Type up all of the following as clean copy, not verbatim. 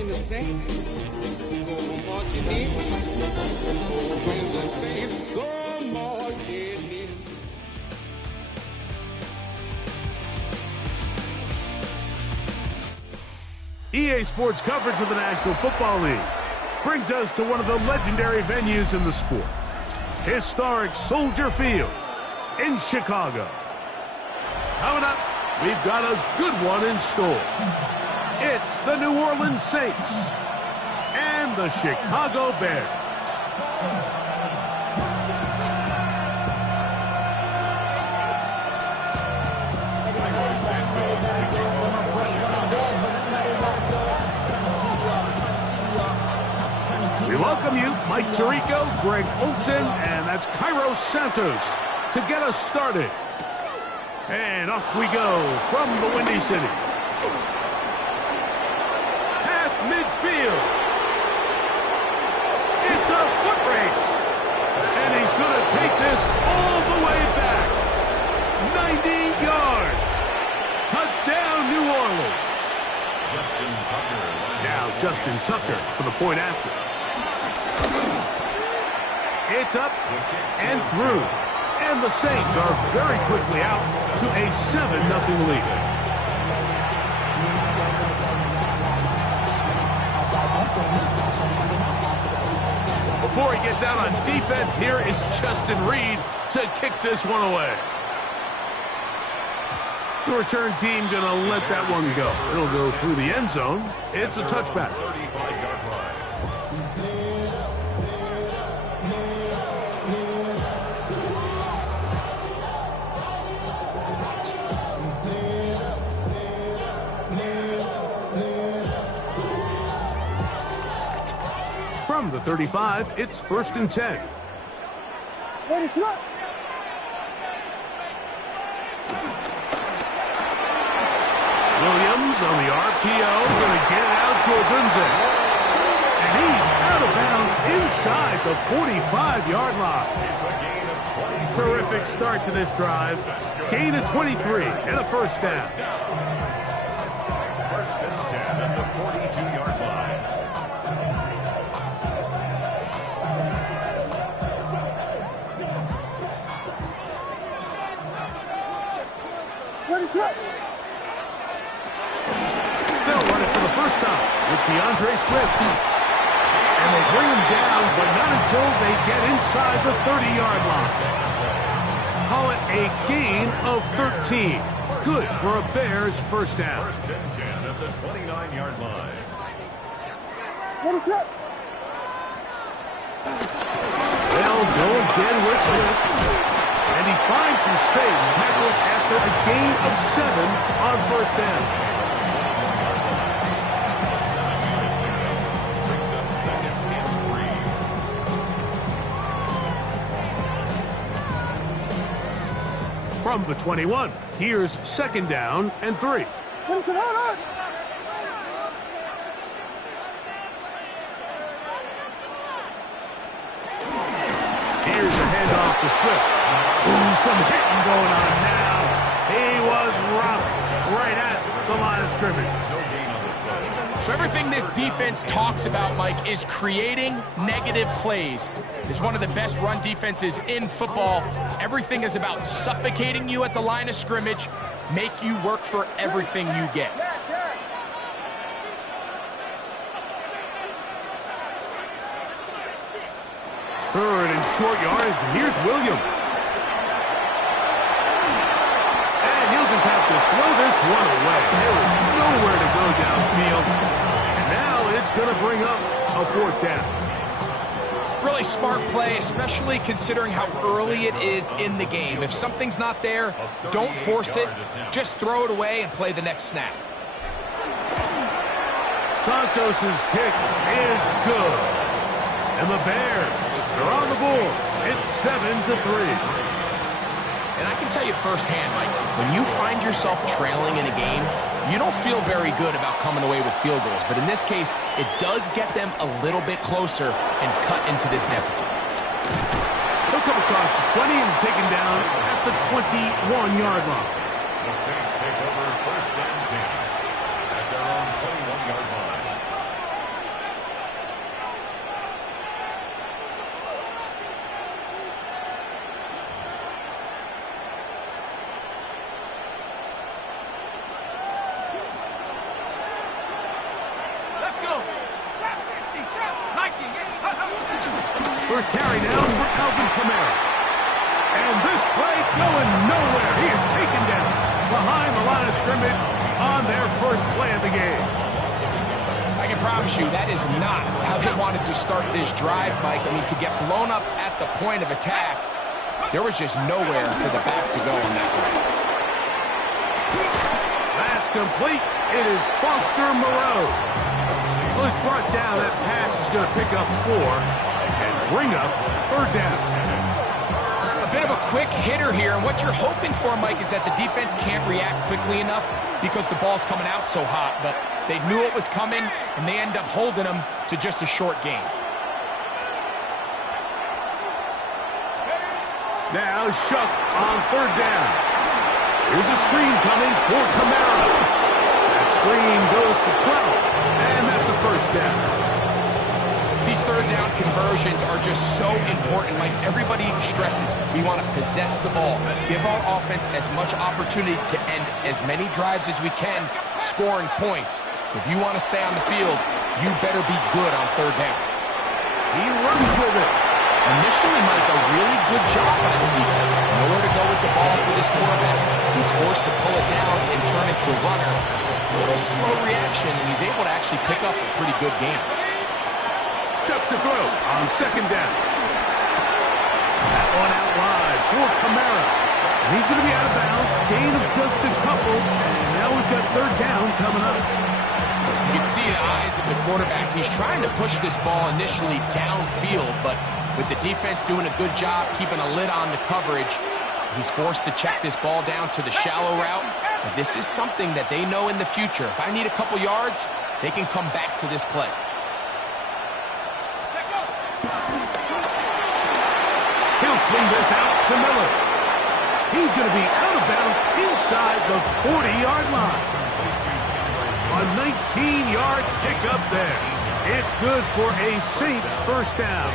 when the saints go marching in. Oh, when the saints go marching in. EA Sports coverage of the National Football League brings us to one of the legendary venues in the sport, historic Soldier Field in Chicago. Coming up, we've got a good one in store. It's the New Orleans Saints and the Chicago Bears. We welcome you, Mike Tirico, Greg Olson, and that's Cairo Santos to get us started. And off we go from the Windy City. Past midfield. It's a foot race. And he's going to take this all the way back. 90 yards. Touchdown, New Orleans. Now Justin Tucker for the point after. It's up and through. And the Saints are very quickly out to a 7-0 lead. Before he gets out on defense, here is Justin Reed to kick this one away. The return team going to let that one go. It'll go through the end zone. It's a touchback. From the 35, it's 1st and 10. Williams on the RPO, going to get it out to Ogunze. And he's out of bounds inside the 45-yard line. Terrific start to this drive. Gain of 23 and a first down. 1st and 10 at the 42-yard line. They'll run it for the first time with DeAndre Swift. And they bring him down, but not until they get inside the 30-yard line. Call it a gain of 13. Good for a Bears first down. 1st and 10 at the 29-yard line. They'll go again with Swift. And he finds some space tackled after a gain of 7 on first down. Brings up 2nd and 3. From the 21, here's 2nd down and 3. Here's a handoff to Swift. Ooh, some hitting going on now. He was rocked right at the line of scrimmage. So everything this defense talks about, Mike, is creating negative plays. It's one of the best run defenses in football. Everything is about suffocating you at the line of scrimmage, make you work for everything you get. Third and short yardage. Here's Williams. And he'll just have to throw this one away. There was nowhere to go downfield. And now it's going to bring up a 4th down. Really smart play, especially considering how early it is in the game. If something's not there, don't force it. Just throw it away and play the next snap. Santos's kick is good. And the Bears are on the board. It's 7-3. And I can tell you firsthand, Mike, when you find yourself trailing in a game, you don't feel very good about coming away with field goals. But in this case, it does get them a little bit closer and cut into this deficit. He'll come across the 20 and taken down at the 21-yard line. The Saints take over 1st and 10 at their own 21-yard line. first carry down for Alvin Kamara. And this play going nowhere. He is taken down behind the line of scrimmage on their first play of the game. I can promise you that is not how they wanted to start this drive, Mike. I mean, to get blown up at the point of attack, there was just nowhere for the back to go on that one. That's complete. It is Foster Moreau. Was brought down. That pass is going to pick up 4 and bring up third down. A bit of a quick hitter here, and what you're hoping for, Mike, is that the defense can't react quickly enough because the ball's coming out so hot, but they knew it was coming, and they end up holding them to just a short gain. Now Shuck on third down. Here's a screen coming for Kamara. That screen goes to 12, and that's a first down. These third down conversions are just so important. Like everybody stresses, we want to possess the ball, give our offense as much opportunity to end as many drives as we can, scoring points. So if you want to stay on the field, you better be good on third down. He runs with it. Initially, Mike, a really good job by the defense. Nowhere to go with the ball for this quarterback. He's forced to pull it down and turn it to a runner. A little slow reaction, and he's able to actually pick up a pretty good game. Chuck to throw on second down. That one out wide for Kamara. And he's going to be out of bounds. Gain of just a couple. And now we've got third down coming up. You can see the eyes of the quarterback. He's trying to push this ball initially downfield, but with the defense doing a good job keeping a lid on the coverage, he's forced to check this ball down to the shallow route. But this is something that they know in the future. If I need a couple yards, they can come back to this play. He'll swing this out to Miller. He's going to be out of bounds inside the 40-yard line. A 19-yard pickup there. It's good for a Saints first down.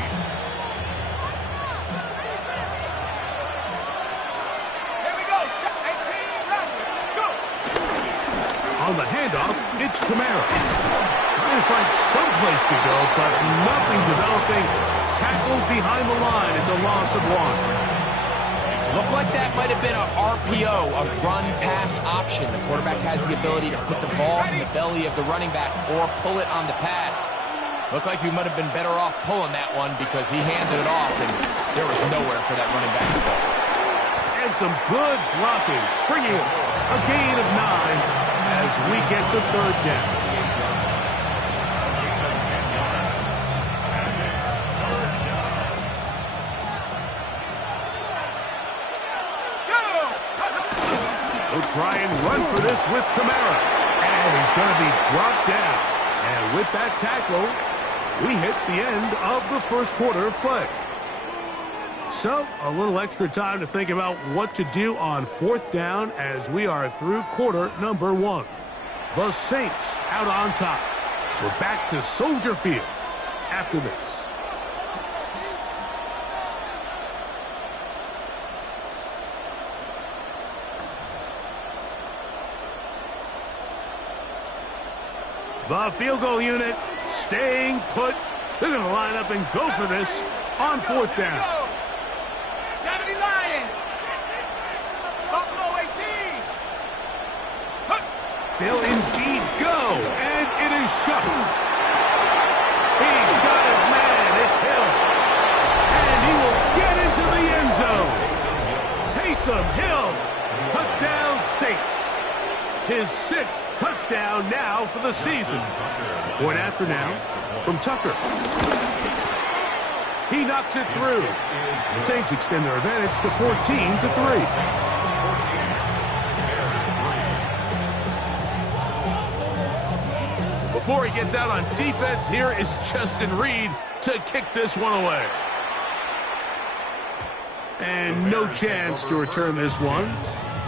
On the handoff, it's Kamara. Trying to find some place to go, but nothing developing. Tackled behind the line. It's a loss of 1. Looked like that might have been an RPO, a run-pass option. The quarterback has the ability to put the ball in the belly of the running back or pull it on the pass. Looked like he might have been better off pulling that one because he handed it off, and there was nowhere for that running back to go. And some good blocking. Springing a gain of 9 as we get to third down. We'll try and run for this with Kamara. And he's going to be brought down. And with that tackle, we hit the end of the first quarter of play. So, a little extra time to think about what to do on fourth down as we are through quarter number 1. The Saints out on top. We're back to Soldier Field after this. The field goal unit staying put. They're going to line up and go for this on fourth down. 70 Lions. Buffalo 18. They'll indeed go, and it is Shuck. He's got his man. It's Hill. And he will get into the end zone. Taysom Hill. Touchdown Saints. His 6th touchdown now for the season. Point after now from Tucker. He knocks it through. The Saints extend their advantage to 14-3. Before he gets out on defense, here is Justin Reed to kick this one away. And no chance to return this one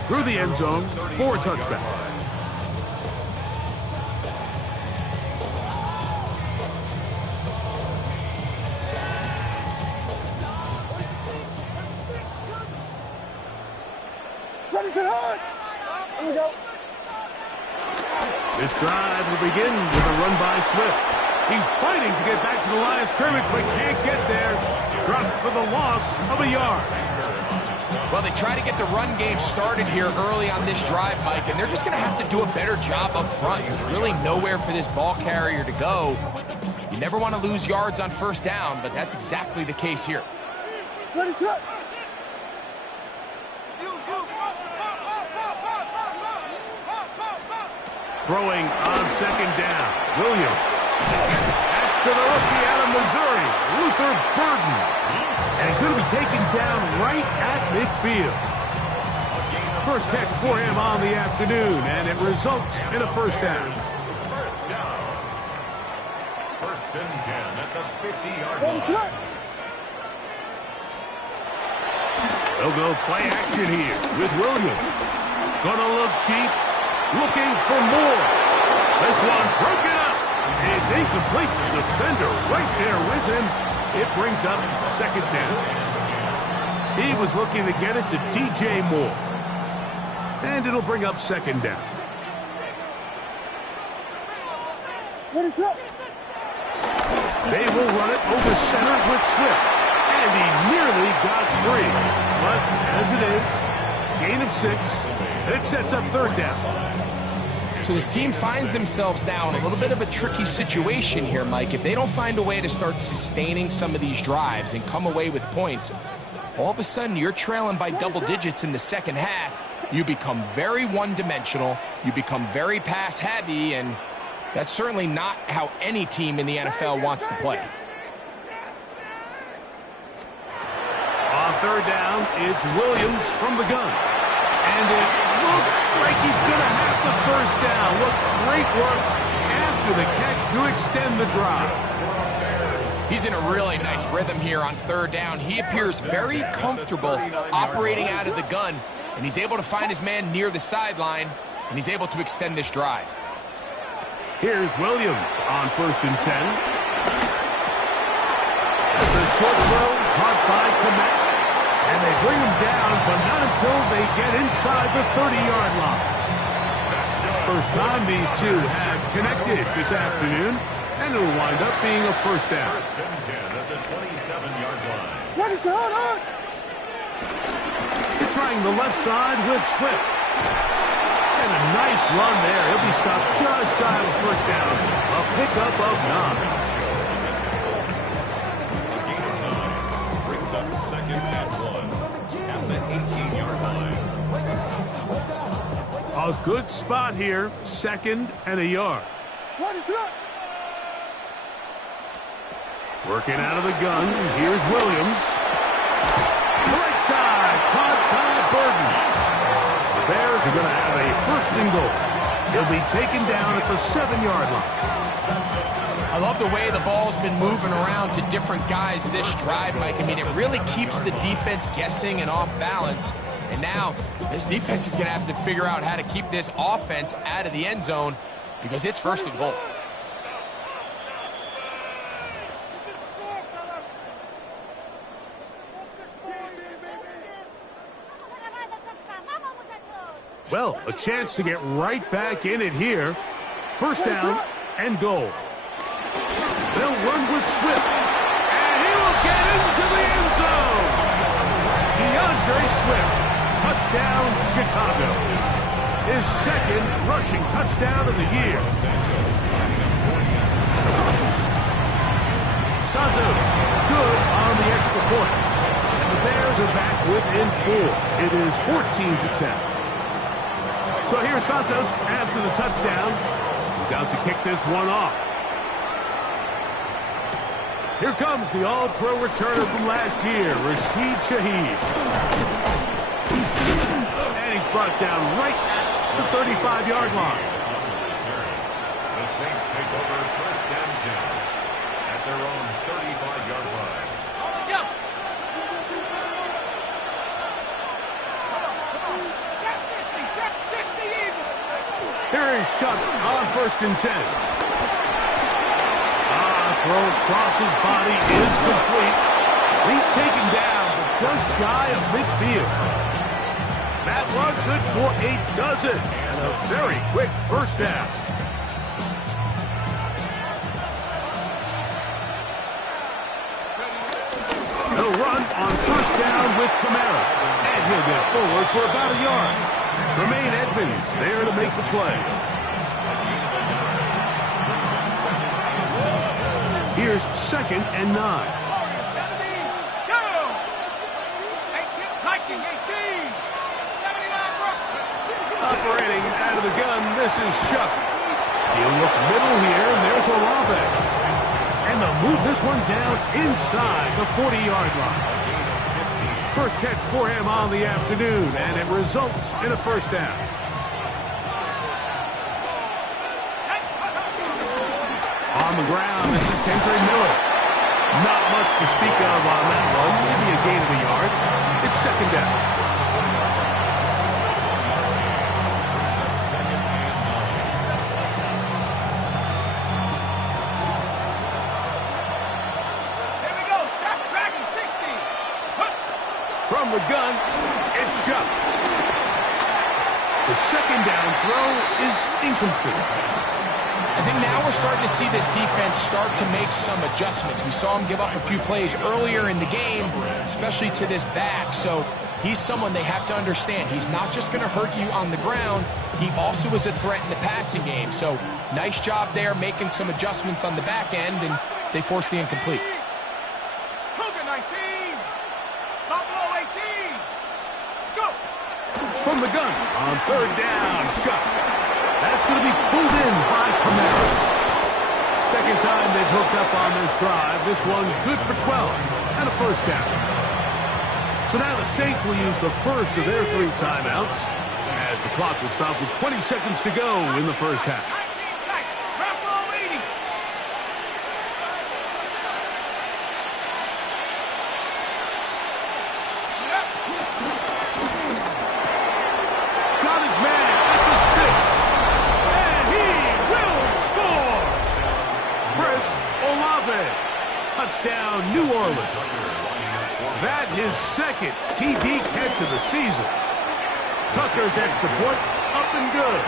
through the end zone for a touchback. This drive will begin with a run by Swift. He's fighting to get back to the line of scrimmage, but can't get there. for the loss of a yard. Well, they try to get the run game started here early on this drive, Mike, and they're just going to have to do a better job up front. There's really nowhere for this ball carrier to go. You never want to lose yards on first down, but that's exactly the case here. Throwing on second down, Williams. That's to the rookie out of Missouri, Luther Burden. And he's going to be taken down right at midfield. First catch for him on the afternoon, and it results in a first down. First and 10 at the 50-yard line. They'll go play action here with Williams. Gonna look deep, looking for more. This one broken up. It's incomplete. Defender right there with him. It brings up second down. He was looking to get it to DJ Moore. And it'll bring up second down. They will run it over center with Swift. And he nearly got free. But as it is, gain of 6. It sets up third down. So this team finds themselves now in a little bit of a tricky situation here, Mike. If they don't find a way to start sustaining some of these drives and come away with points, all of a sudden you're trailing by double digits in the second half. You become very one-dimensional. You become very pass-heavy, and that's certainly not how any team in the NFL wants to play. On third down, it's Williams from the gun. And it looks like he's going to have the first down. What great work after the catch to extend the drive. He's in a really nice rhythm here on third down. He appears very comfortable operating out of the gun, and he's able to find his man near the sideline, and he's able to extend this drive. Here's Williams on first and 10. That's a short throw, caught by Komet. And they bring him down, but not until they get inside the 30-yard line. First time these two have connected this afternoon, and it'll wind up being a first down. First and 10 at the 27-yard line. They're trying the left side with Swift. And a nice run there. He'll be stopped just shy of a first down. A pickup of 9. Brings up second and 1 at the 18-yard line. A good spot here. Second and a yard. Working out of the gun. Here's Williams. Right side. Caught by Burden. The Bears are going to have a first and goal. He'll be taken down at the 7-yard line. I love the way the ball's been moving around to different guys this drive, Mike. I mean, it really keeps the defense guessing and off balance. And now, this defense is going to have to figure out how to keep this offense out of the end zone because it's first and goal. Well, a chance to get right back in it here. First down and goal. They'll run with Swift, and he will get into the end zone. DeAndre Swift, touchdown Chicago. His second rushing touchdown of the year. Santos, good on the extra point. And the Bears are back within 4. It is 14-10. So here's Santos after the touchdown. He's out to kick this one off. Here comes the all-pro returner from last year, Rashid Shaheed. And he's brought down right at the 35-yard line. The Saints take over first and 10 at their own 35-yard line. Here is Shuck on first and 10. Throw across his body is complete. He's taken down, but just shy of midfield. That run good for a dozen, and a very quick first down. He'll run with Kamara. And he'll get forward for about a yard. Tremaine Edmonds there to make the play. Here's 2nd and 9. Operating out of the gun, this is Shuck. He'll look middle here, and there's Olave. And they'll move this one down inside the 40-yard line. First catch for him on the afternoon, and it results in a first down. On the ground, this is Kendrick Miller. Not much to speak of on that one. Maybe a gain of a yard. It's 2nd down. From the gun, it's Shuck. The 2nd down throw is incomplete. I think now we're starting to see this defense start to make some adjustments. We saw him give up a few plays earlier in the game, especially to this back. So he's someone they have to understand. He's not just going to hurt you on the ground. He also is a threat in the passing game. So nice job there making some adjustments on the back end, and they force the incomplete. From the gun on 3rd down, Shuck. That's going to be pulled in by Kamara. 2nd time they've hooked up on this drive. This one good for 12 and a first down. So now the Saints will use the first of their 3 timeouts as the clock will stop with 20 seconds to go in the first half. Touchdown, New Orleans. That his 2nd TD catch of the season. Tucker's extra point up and good.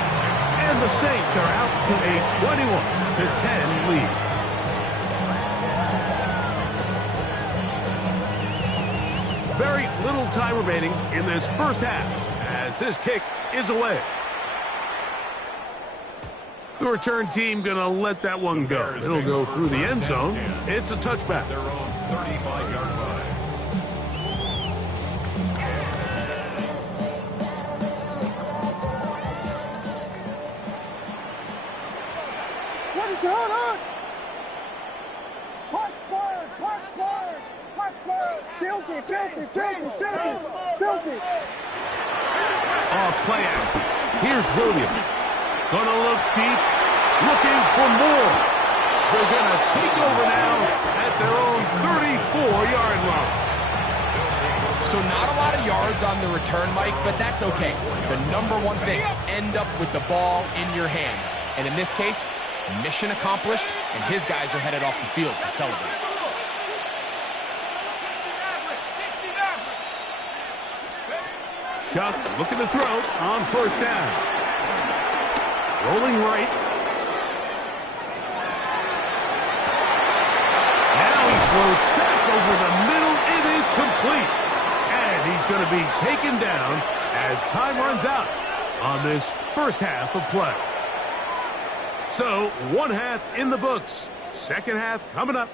And the Saints are out to a 21-10 lead. Very little time remaining in this first half as this kick is away. The return team going to let that one go. It'll go through the end zone. It's a touchback. Their own 35-yard line. What is going on? Park squares, park squares, park squares. Filthy, filthy, filthy, filthy, filthy. Off play action. Here's Williams. Gonna look deep, looking for more. They're gonna take over now at their own 34-yard line. So not a lot of yards on the return, Mike, but that's okay. The number one thing, end up with the ball in your hands. And in this case, mission accomplished, and his guys are headed off the field to celebrate. Shuck looking to throw on 1st down. Rolling right. Now he throws back over the middle. It is complete. And he's going to be taken down as time runs out on this first half of play. So, 1 half in the books. 2nd half coming up.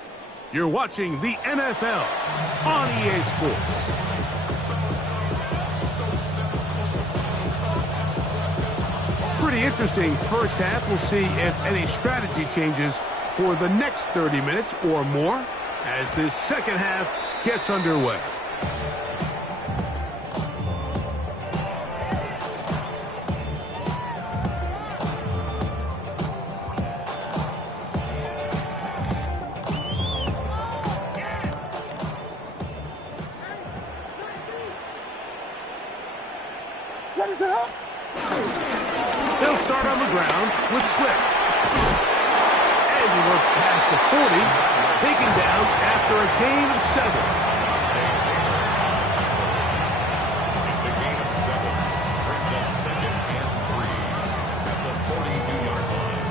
You're watching the NFL on EA Sports. Pretty interesting first half. We'll see if any strategy changes for the next 30 minutes or more as this 2nd half gets underway. What is it up? They'll start on the ground with Swift. And he works past the 40, taken down after a gain of 7. It's a gain of 7. Brings up 2nd and 3 at the 42-yard line.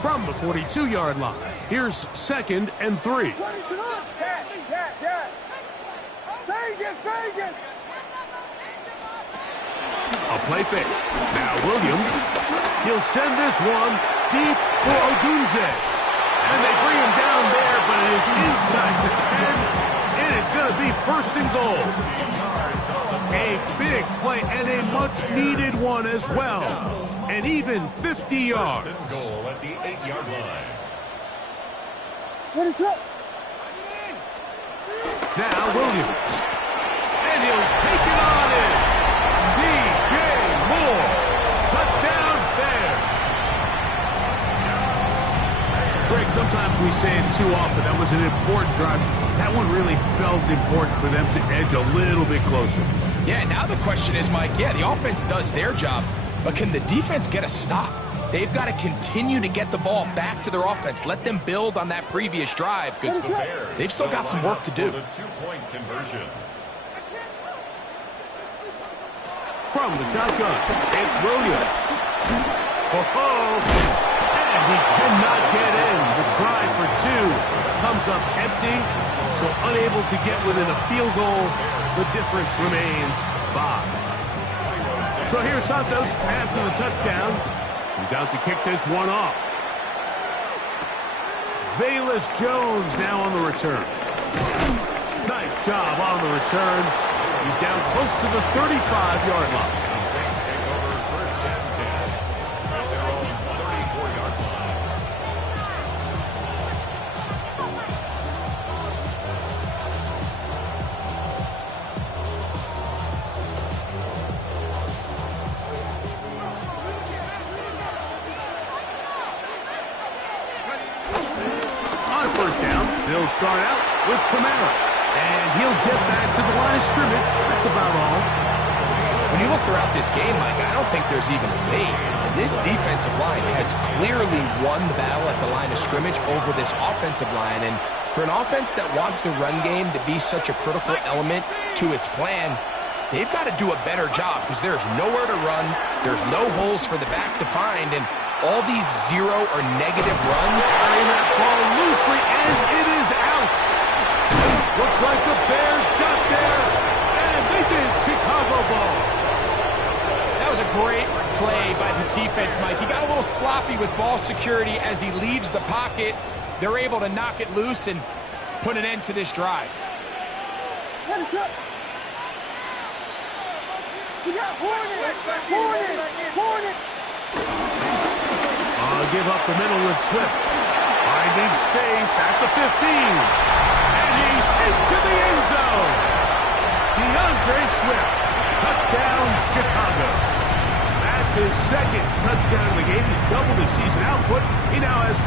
From the 42-yard line, here's 2nd and 3. What is it up? Cat, cat, cat. Vegas, Vegas! A play fake. Now Williams. He'll send this one deep for Odunze. And they bring him down there, but it is inside the 10. It is going to be first and goal. A big play and a much-needed one as well. And even 50 yards. First and goal at the 8-yard line. What is up? Now Williams. And he'll take it on in. DJ Moore. Touchdown Bears. Greg, sometimes we say it too often. That was an important drive. That one really felt important for them to edge a little bit closer. Yeah, now the question is, Mike, yeah, the offense does their job, but can the defense get a stop? They've got to continue to get the ball back to their offense. Let them build on that previous drive because they've still got some work to do. The 2-point conversion. From the shotgun, it's Williams. And he cannot get in. The try for two comes up empty, so unable to get within a field goal. The difference remains 5. So here's Santos after the touchdown. He's out to kick this one off. Velus Jones now on the return. Nice job on the return. He's down close to the 35-yard line. The Saints take over first and 10 at their own 34-yard line. On first down, they'll start out with Kamara. And he'll get back to the line of scrimmage. That's about all. When you look throughout this game, Mike, I don't think there's even a debate. This defensive line has clearly won the battle at the line of scrimmage over this offensive line. And for an offense that wants the run game to be such a critical element to its plan, they've got to do a better job because there's nowhere to run. There's no holes for the back to find. And all these zero or negative runs. Carrying that ball loosely, and it is out. Looks like the Bears got there, and they did. Chicago ball. That was a great play by the defense, Mike. He got a little sloppy with ball security as he leaves the pocket. They're able to knock it loose and put an end to this drive. What is up? We got Hornet! Hornet! Hornet! Give up the middle with Swift. Finding space at the 15. And he's into the end zone. DeAndre Swift. Touchdown, Chicago. That's his second touchdown of the game. He's doubled his season output. He now has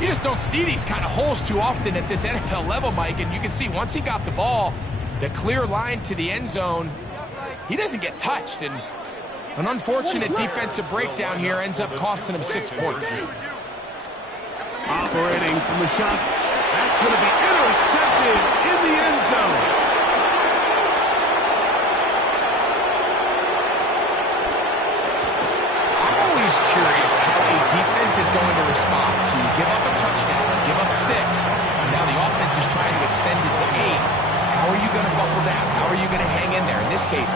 4. You just don't see these kind of holes too often at this NFL level, Mike. And you can see once he got the ball, the clear line to the end zone, he doesn't get touched. And an unfortunate defensive breakdown here ends up costing him 6 points. Operating from the shot. That's going to be intercepted in the end zone. I'm always curious how a defense is going to respond. So you give up a touchdown, give up 6, and now the offense is trying to extend it to 8. How are you going to buckle down? How are you going to hang in there? In this case,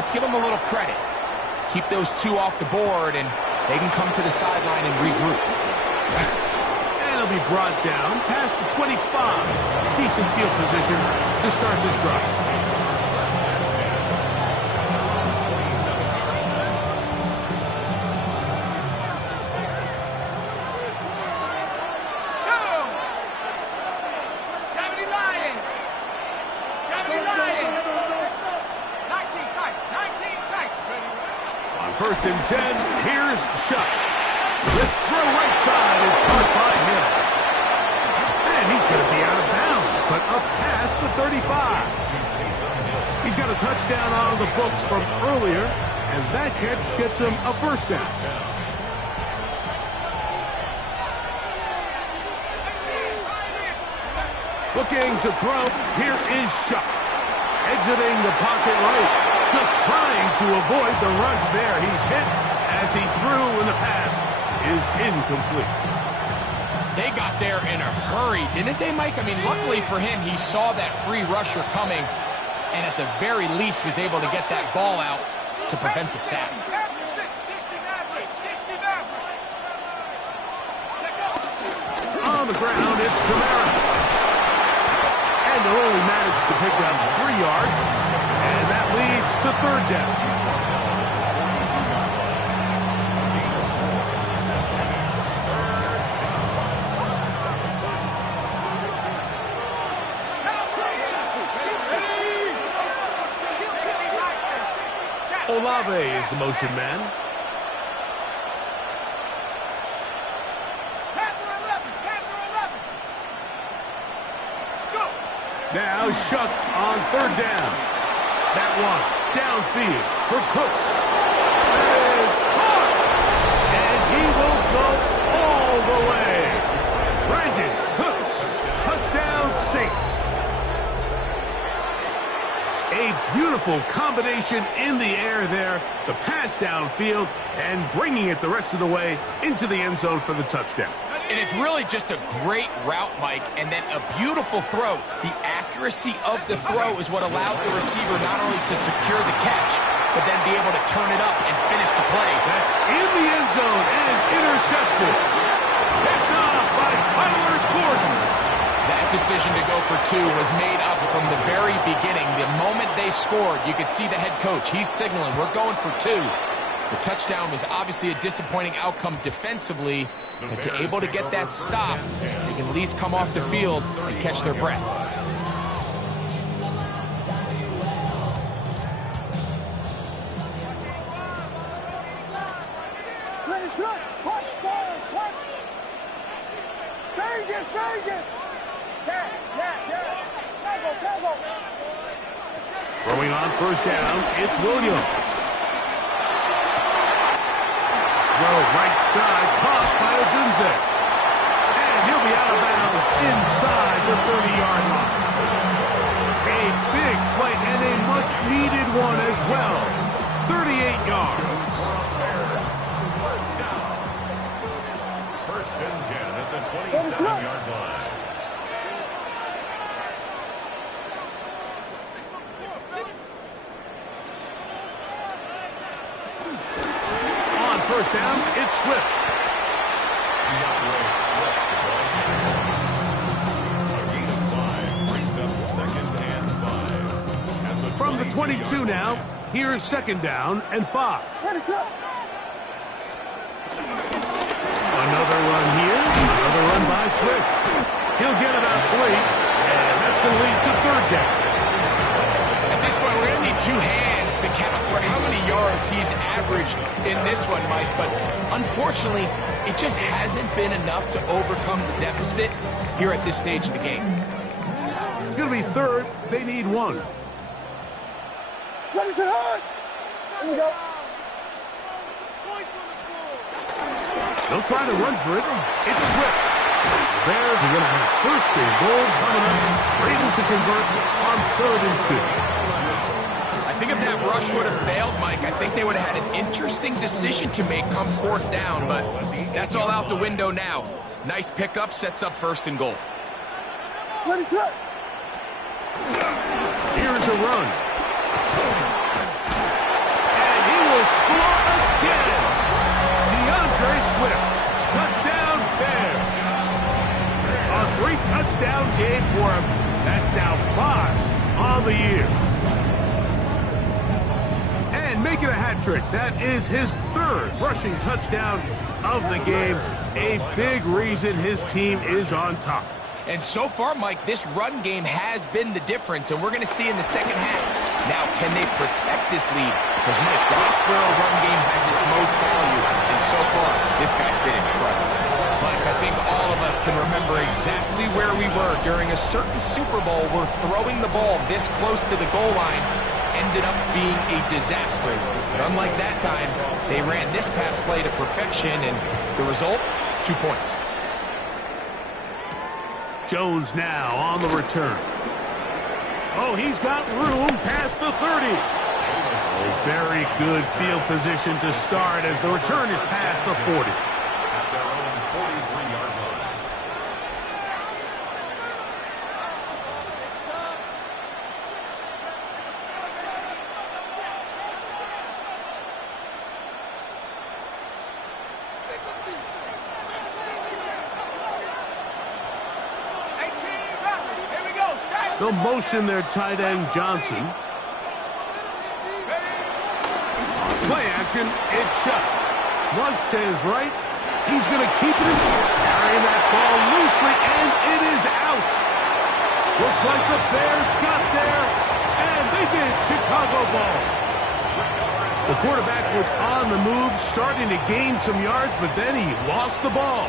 let's give them a little credit. Keep those 2 off the board, and they can come to the sideline and regroup. And he'll be brought down past the 25. Decent field position to start this drive. First and 10, here's Shuck. This throw right side is caught by him. And he's going to be out of bounds, but up past the 35. He's got a touchdown on the books from earlier, and that catch gets him a first down. Looking to throw, here is Shuck. Exiting the pocket right. Just trying to avoid the rush there. He's hit as he threw, and the pass is incomplete. they got there in a hurry, didn't they, Mike? I mean, luckily for him, he saw that free rusher coming, and at the very least was able to get that ball out to prevent the sack. On the ground, it's Kamara. And they'll only manage to pick up 3 yards, and that leads to 3rd down. Olave is the motion man. Now Shuck on 3rd down. That one downfield for Cooks. That is caught. And he will go all the way. Brandon Cooks, touchdown Saints. A beautiful combination in the air there. The pass downfield and bringing it the rest of the way into the end zone for the touchdown. And it's really just a great route, Mike, and then a beautiful throw. The accuracy of the throw is what allowed the receiver not only to secure the catch, but then be able to turn it up and finish the play. That's in the end zone and intercepted. Picked off by Kyler Gordon. That decision to go for 2 was made up from the very beginning. The moment they scored, you could see the head coach. He's signaling, we're going for 2. The touchdown was obviously a disappointing outcome defensively, but to able to get that stop, they can at least come off the field and catch their breath. Throwing on 1st down, it's Williams. Throw right side, caught by Odunze. And he'll be out of bounds inside the 30-yard line. A big play and a much-needed one as well. 38 yards. First and 10 at the 27-yard line. First down, it's Swift. From the 22 now, here's 2nd down and 5. Another run here, another run by Swift. He'll get it out 3, and that's going to lead to 3rd down. At this point, we're going to need 2 hands to count for how many yards he's averaged in this one, Mike, but unfortunately, it just hasn't been enough to overcome the deficit here at this stage of the game. It's going to be 3rd. They need 1. Ready to hard. Here we go. They'll try to run for it. It's Swift. Bears are going to have 1st and goal coming up. Able to convert on 3rd and 2. I think if that rush would have failed, Mike, I think they would have had an interesting decision to make come 4th down, but that's all out the window now. Nice pickup, sets up 1st and goal. Ready, set. Here's a run. And he will score again. DeAndre Swift. Touchdown Bears. A 3-touchdown game for him. That's now 5 on the year. And making a hat trick. That is his 3rd rushing touchdown of the game. A big reason his team is on top. And so far, Mike, this run game has been the difference, and we're going to see in the 2nd half. Now, can they protect this lead? Because, Mike, that's where a run game has its most value, and so far, this guy's been incredible. Mike, I think all of us can remember exactly where we were during a certain Super Bowl where throwing the ball this close to the goal line ended up being a disaster. But unlike that time, they ran this pass play to perfection, and the result, 2 points. Jones now on the return. Oh, he's got room past the 30. A very good field position to start as the return is past the 40. At their own 43-yard line. They'll motion their tight end, Johnson. Play action, it's shut. Flush to his right. He's going to keep it, carrying that ball loosely, and it is out. Looks like the Bears got there, and they did. Chicago ball. The quarterback was on the move, starting to gain some yards, but then he lost the ball.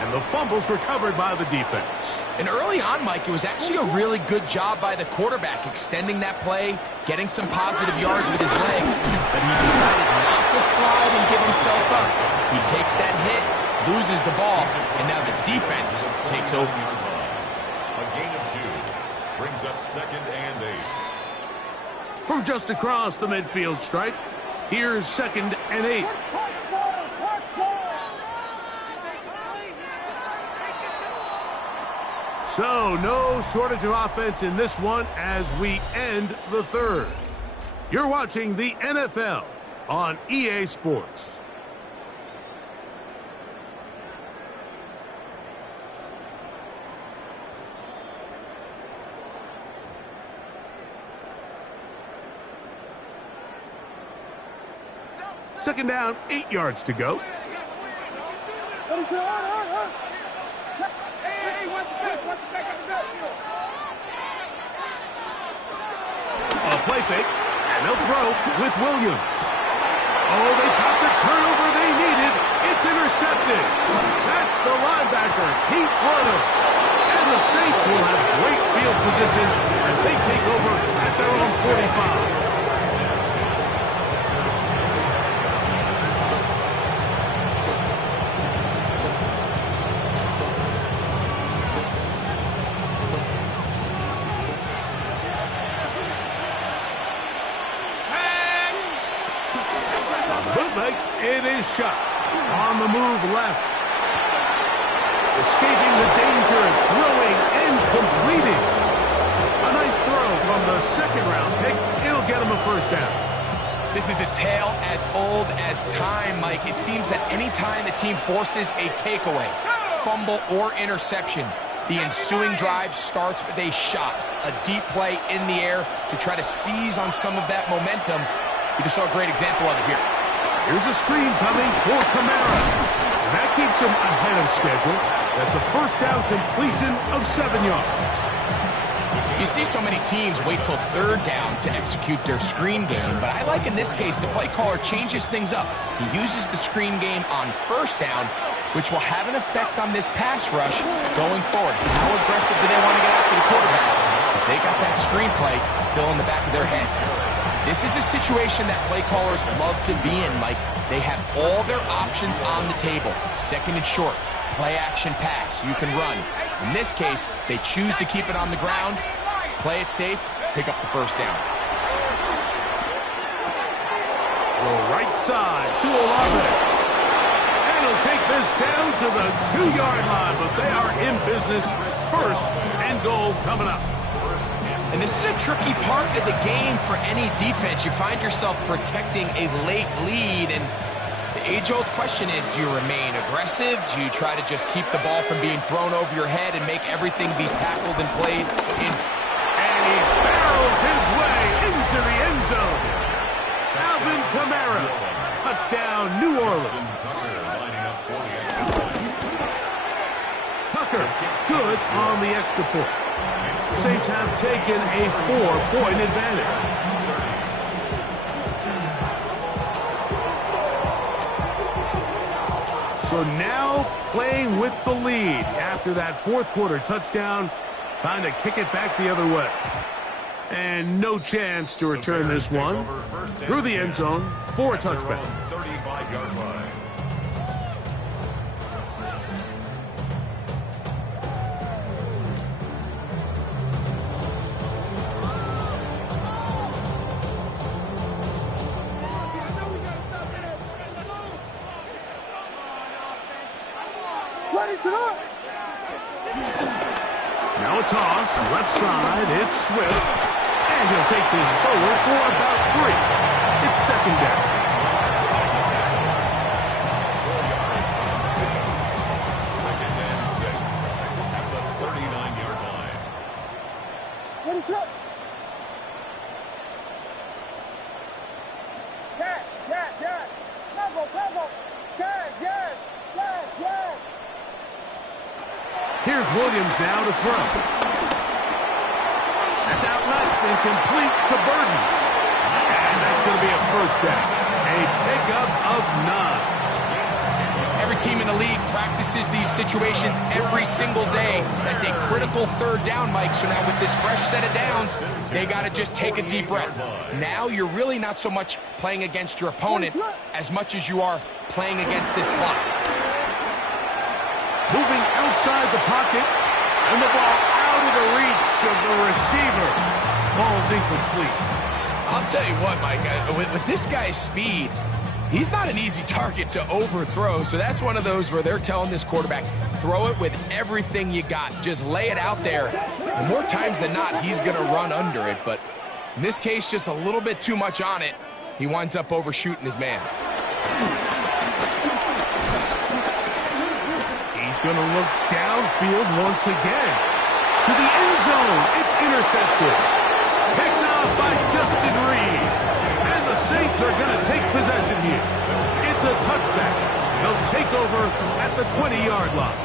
And the fumble's recovered by the defense. And early on, Mike, it was actually a really good job by the quarterback, extending that play, getting some positive yards with his legs, but he decided not to slide and give himself up. He takes that hit, loses the ball, and now the defense takes over. A gain of 2 brings up 2nd and 8. From just across the midfield stripe, here's 2nd and 8. So, no shortage of offense in this one as we end the third. You're watching the NFL on EA Sports. Second down, 8 yards to go. A play fake, and they'll throw with Williams. Oh, they got the turnover they needed. It's intercepted. That's the linebacker, Pete Werner. And the Saints will have great field position as they take over at their own 45. It is shot. On the move left. Escaping the danger, throwing and completing. A nice throw from the 2nd-round pick. It'll get him a first down. This is a tale as old as time, Mike. It seems that any time the team forces a takeaway, fumble, or interception, the ensuing drive starts with a shot, a deep play in the air to try to seize on some of that momentum. You just saw a great example of it here. Here's a screen coming for Kamara. And that keeps him ahead of schedule. That's a first down completion of 7 yards. You see so many teams wait till 3rd down to execute their screen game, but I like in this case the play caller changes things up. He uses the screen game on 1st down, which will have an effect on this pass rush going forward. How aggressive do they want to get after the quarterback? Because they got that screen play still in the back of their head. This is a situation that play callers love to be in, Mike. They have all their options on the table. 2nd and short, play action pass, you can run. In this case, they choose to keep it on the ground, play it safe, pick up the first down. The right side to Olave. And he'll take this down to the 2-yard line, but they are in business. 1st and goal coming up. And this is a tricky part of the game for any defense. You find yourself protecting a late lead, and the age-old question is, do you remain aggressive? Do you try to just keep the ball from being thrown over your head and make everything be tackled and played in? And he barrels his way into the end zone. Alvin Kamara, touchdown, New Orleans. Tucker, good on the extra point. Saints have taken a 4-point advantage. So now playing with the lead after that 4th quarter touchdown, time to kick it back the other way. And no chance to return this one through the end zone for a touchback. 35-yard line. Now a toss, left side, it's Swift. And he'll take this forward for about 3. It's 2nd down. Ready, set. Yes, yes, yes. Cover, cover. Yes, yes, yes, yes. Here's Williams now to throw. That's out left and complete to Burton. And that's going to be a first down. A pickup of 9. Every team in the league practices these situations every single day. That's a critical third down, Mike. So now with this fresh set of downs, they got to just take a deep breath. Now you're really not so much playing against your opponent as much as you are playing against this clock. Moving outside the pocket, and the ball out of the reach of the receiver. Ball's incomplete. I'll tell you what, Mike, with this guy's speed, he's not an easy target to overthrow, so that's one of those where they're telling this quarterback, throw it with everything you got. Just lay it out there. And more times than not, he's going to run under it, but in this case, just a little bit too much on it. He winds up overshooting his man. He's going to look downfield once again. To the end zone, it's intercepted. Picked off by Justin Reed. And the Saints are going to take possession here. It's a touchback. They'll take over at the 20-yard line.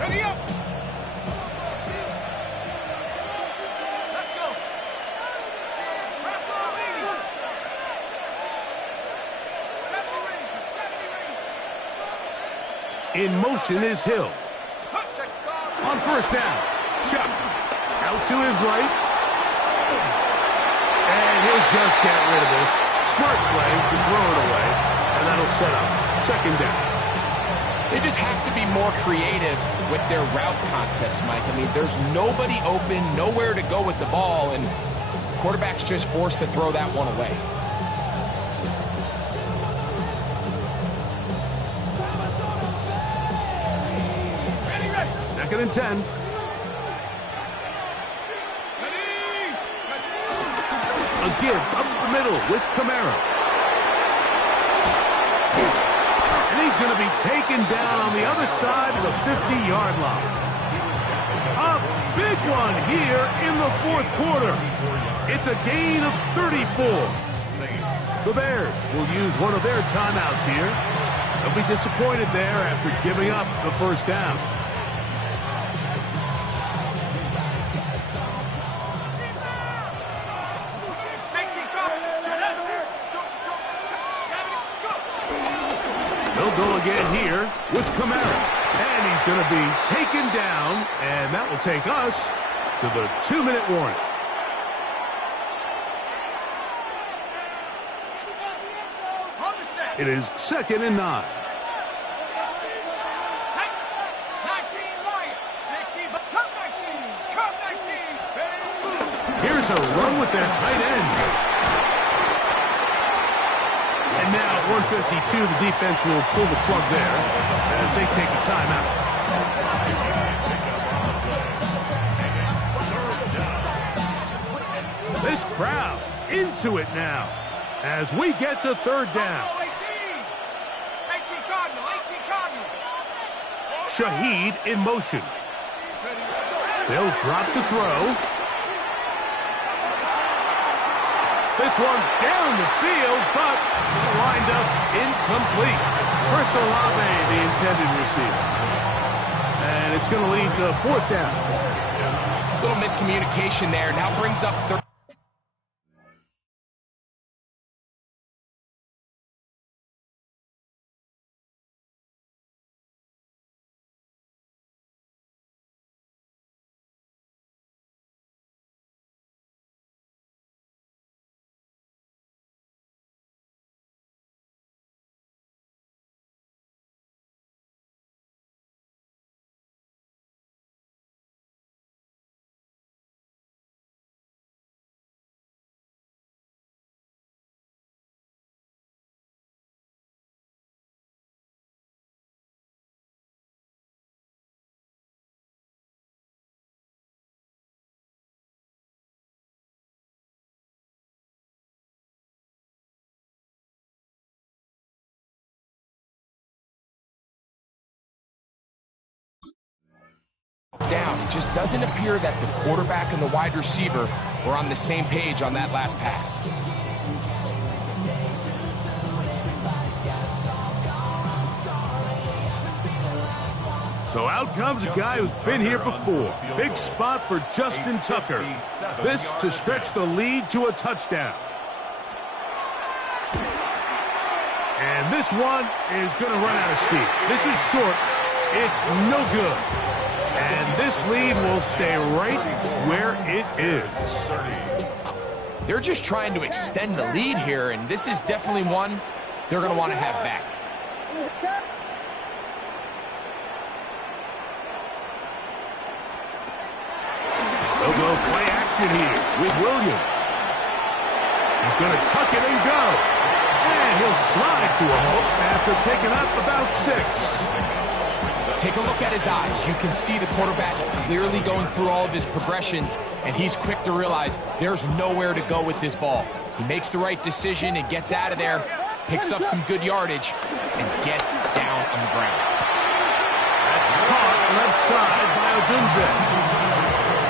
Ready up. Let's go. In motion is Hill. On first down, Shuck. Out to his right. And he'll just get rid of this. Smart play to throw it away. And that'll set up second down. They just have to be more creative with their route concepts, Mike. I mean, there's nobody open, nowhere to go with the ball, and quarterback's just forced to throw that one away. Second and 10. A give up the middle with Camara. And he's going to be taken down on the other side of the 50-yard line. A big one here in the fourth quarter. It's a gain of 34. The Bears will use one of their timeouts here. They'll be disappointed there after giving up the first down. They'll go again here with Camara. And he's going to be taken down, and that will take us to the 2-minute warning. It is second and 9. Here's a run with that tight end. And now at 152, the defense will pull the plug there as they take a timeout. This crowd into it now as we get to third down. Shaheed in motion. They'll drop to throw. This one down the field, but lined up incomplete. Chris Olave, the intended receiver. And it's going to lead to fourth down. Little miscommunication there. Now brings up third. down. It just doesn't appear that the quarterback and the wide receiver were on the same page on that last pass. So out comes a guy who's been here before. Big spot for Justin Tucker. This to stretch the lead to a touchdown. And this one is going to run out of steam. This is short. It's no good. And this lead will stay right where it is. They're just trying to extend the lead here, and this is definitely one they're going to want to have back. They'll go play action here with Williams. He's going to tuck it and go. And he'll slide to a hook after picking up about 6. Take a look at his eyes. You can see the quarterback clearly going through all of his progressions, and he's quick to realize there's nowhere to go with this ball. He makes the right decision and gets out of there, picks up some good yardage, and gets down on the ground. That's caught left side by Odunze.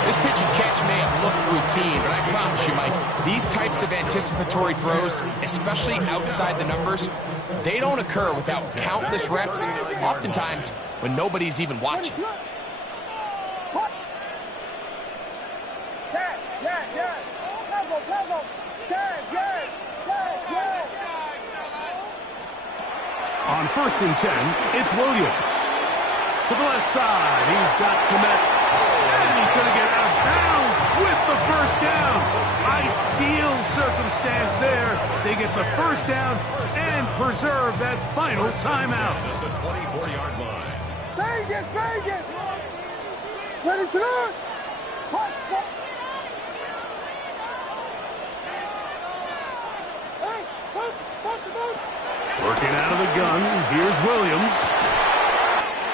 This pitch and catch may have looked routine, but I promise you, Mike, these types of anticipatory throws, especially outside the numbers, they don't occur without countless reps, oftentimes when nobody's even watching. On 1st and 10, it's Williams. To the left side, he's got Komet. And he's going to get out of bounds with the first down. Ideal circumstance there. They get the first down and preserve that final timeout. At the 24-yard line. Vegas, Vegas! Ready to run! Working out of the gun, here's Williams.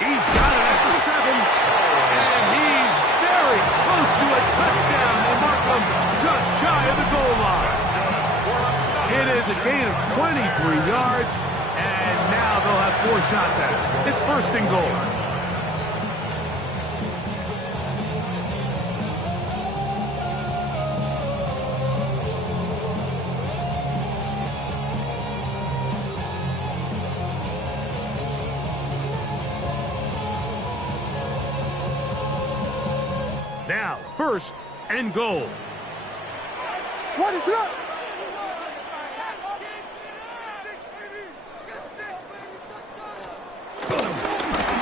He's got it at the 7, and he's very close to a touchdown. They mark him just shy of the goal line. It is a gain of 23 yards, and now they'll have 4 shots at it. It's 1st and goal. Now, 1st and goal. What is up?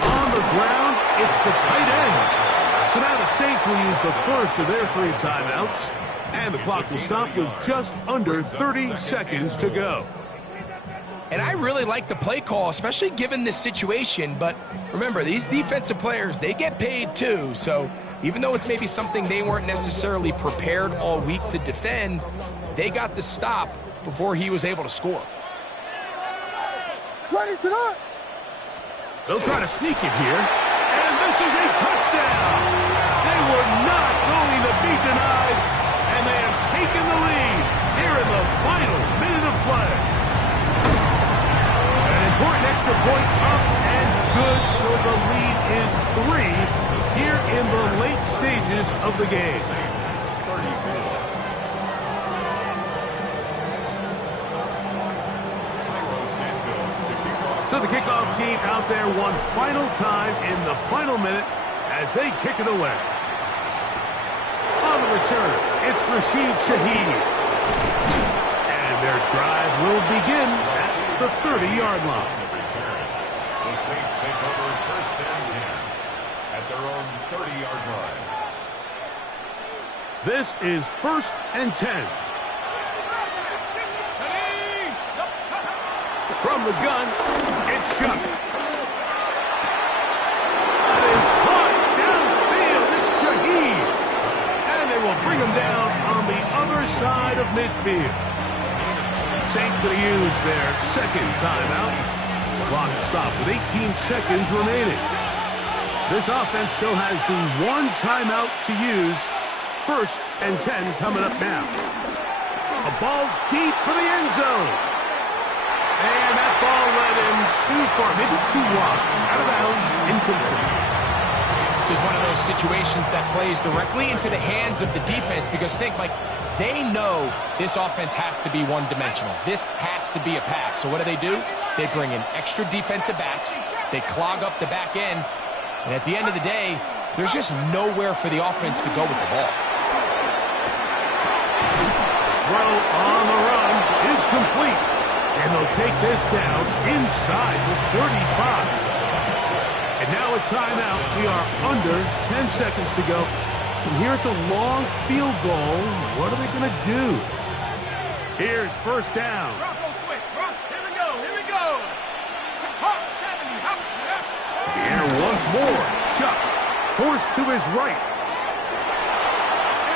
On the ground, it's the tight end. So now the Saints will use the first of their 3 timeouts, and the clock will stop with just under 30 seconds to go. And I really like the play call, especially given this situation. But remember, these defensive players, they get paid too. So even though it's maybe something they weren't necessarily prepared all week to defend, they got the stop before he was able to score. Ready to run! They'll try to sneak it here, and this is a touchdown! They were not going to be denied, and they have taken the lead here in the final minute of play. An important extra point up and good, so the lead is 3 here in the late stages of the game. So the kickoff team out there one final time in the final minute as they kick it away. On the return, it's Rashid Shaheed. And their drive will begin at the 30-yard line. The Saints take over 1st and 10 at their own 30-yard line. This is 1st and 10. From the gun, it's Shuck. That is caught downfield. It's Shaheed. And they will bring him down on the other side of midfield. Saints going to use their 2nd timeout. Clock stopped with 18 seconds remaining. This offense still has the 1 timeout to use. 1st and 10 coming up now. A ball deep for the end zone. And that ball led him too far, maybe too wide. Out of bounds, incomplete. This is one of those situations that plays directly into the hands of the defense because think, like, they know this offense has to be one-dimensional. This has to be a pass. So what do? They bring in extra defensive backs. They clog up the back end. And at the end of the day, there's just nowhere for the offense to go with the ball. Throw on the run is complete. And they'll take this down inside the 35. And now a timeout. We are under 10 seconds to go. From here, it's a long field goal. What are they going to do? Here's first down. Here we go. The air once more. Shot. Forced to his right.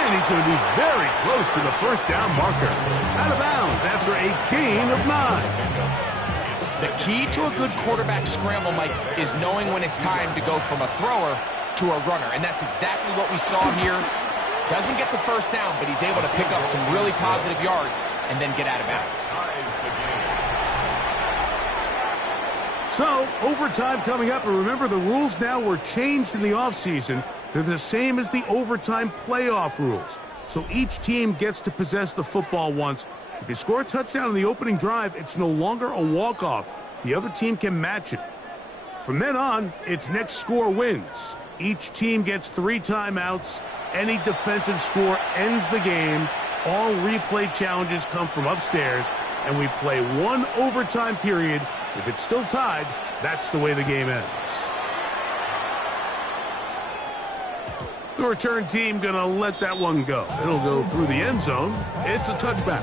And he's going to be very close to the first down marker. Out of bounds after a gain of 9. The key to a good quarterback scramble, Mike, is knowing when it's time to go from a thrower to a runner. And that's exactly what we saw here. Doesn't get the first down, but he's able to pick up some really positive yards and then get out of bounds. So, overtime coming up. And remember, the rules now were changed in the offseason. They're the same as the overtime playoff rules. So each team gets to possess the football once. If you score a touchdown in the opening drive, it's no longer a walk-off. The other team can match it. From then on, it's next score wins. Each team gets 3 timeouts. Any defensive score ends the game. All replay challenges come from upstairs, and we play 1 overtime period. If it's still tied, that's the way the game ends. The return team gonna let that one go. It'll go through the end zone. It's a touchback.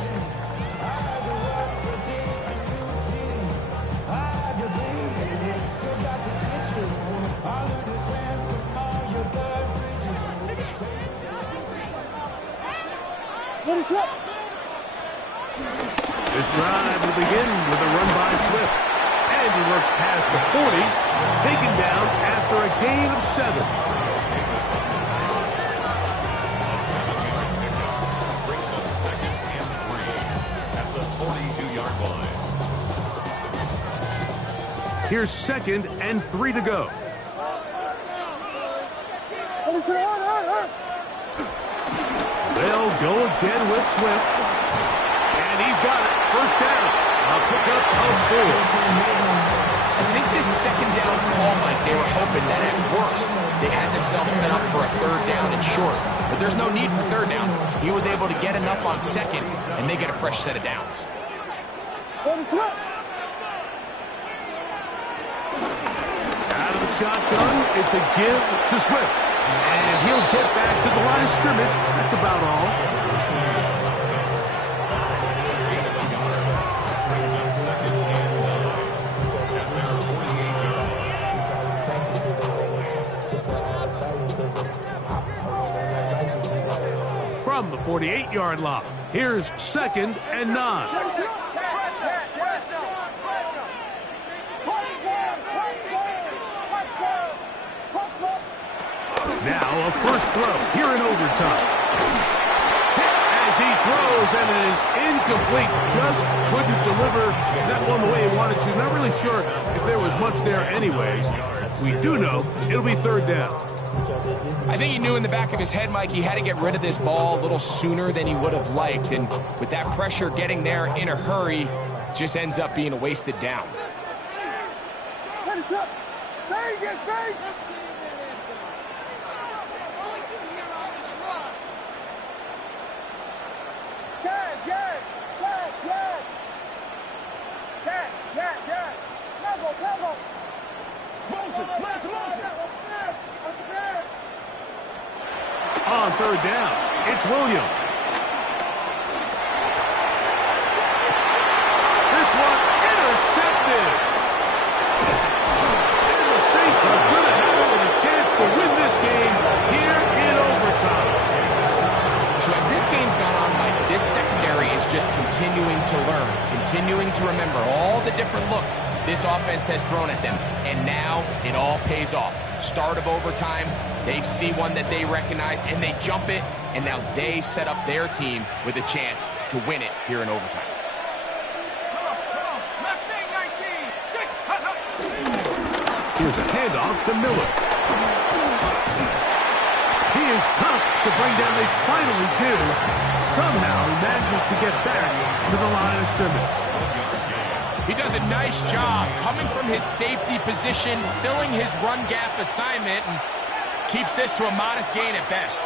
This drive will begin with a run by Swift. And he works past the 40, taken down after a gain of 7. Brings up 2nd and 3 at the 42-yard line. Here's 2nd and 3 to go. They'll go again with Swift. And he's got it. First down. A pickup of 4. I think this second down call, Mike, they were hoping that at worst they had themselves set up for a 3rd down and short. But there's no need for 3rd down. He was able to get enough on 2nd, and they get a fresh set of downs. Out of the shotgun, it's a give to Swift. And he'll get back to the line of scrimmage. That's about all. From the 48-yard line, here's 2nd and 9. Now a first throw here in overtime. As he throws, and it is incomplete. Just couldn't deliver that one the way he wanted to. Not really sure if there was much there anyways. We do know it'll be 3rd down. I think he knew in the back of his head, Mike, he had to get rid of this ball a little sooner than he would have liked. And with that pressure getting there in a hurry, just ends up being a wasted down. On 3rd down, it's Williams. This one intercepted. And the Saints are going to have it with a chance to win this game here in overtime. So as this game's gone on, Mike, this secondary is just continuing to learn, continuing to remember all the different looks this offense has thrown at them. And now it all pays off. Start of overtime, they see one that they recognize, and they jump it, and now they set up their team with a chance to win it here in overtime. Here's a handoff to Miller. He is tough to bring down. They finally do. Somehow he manages to get back to the line of scrimmage. He does a nice job coming from his safety position, filling his run gap assignment, and keeps this to a modest gain at best.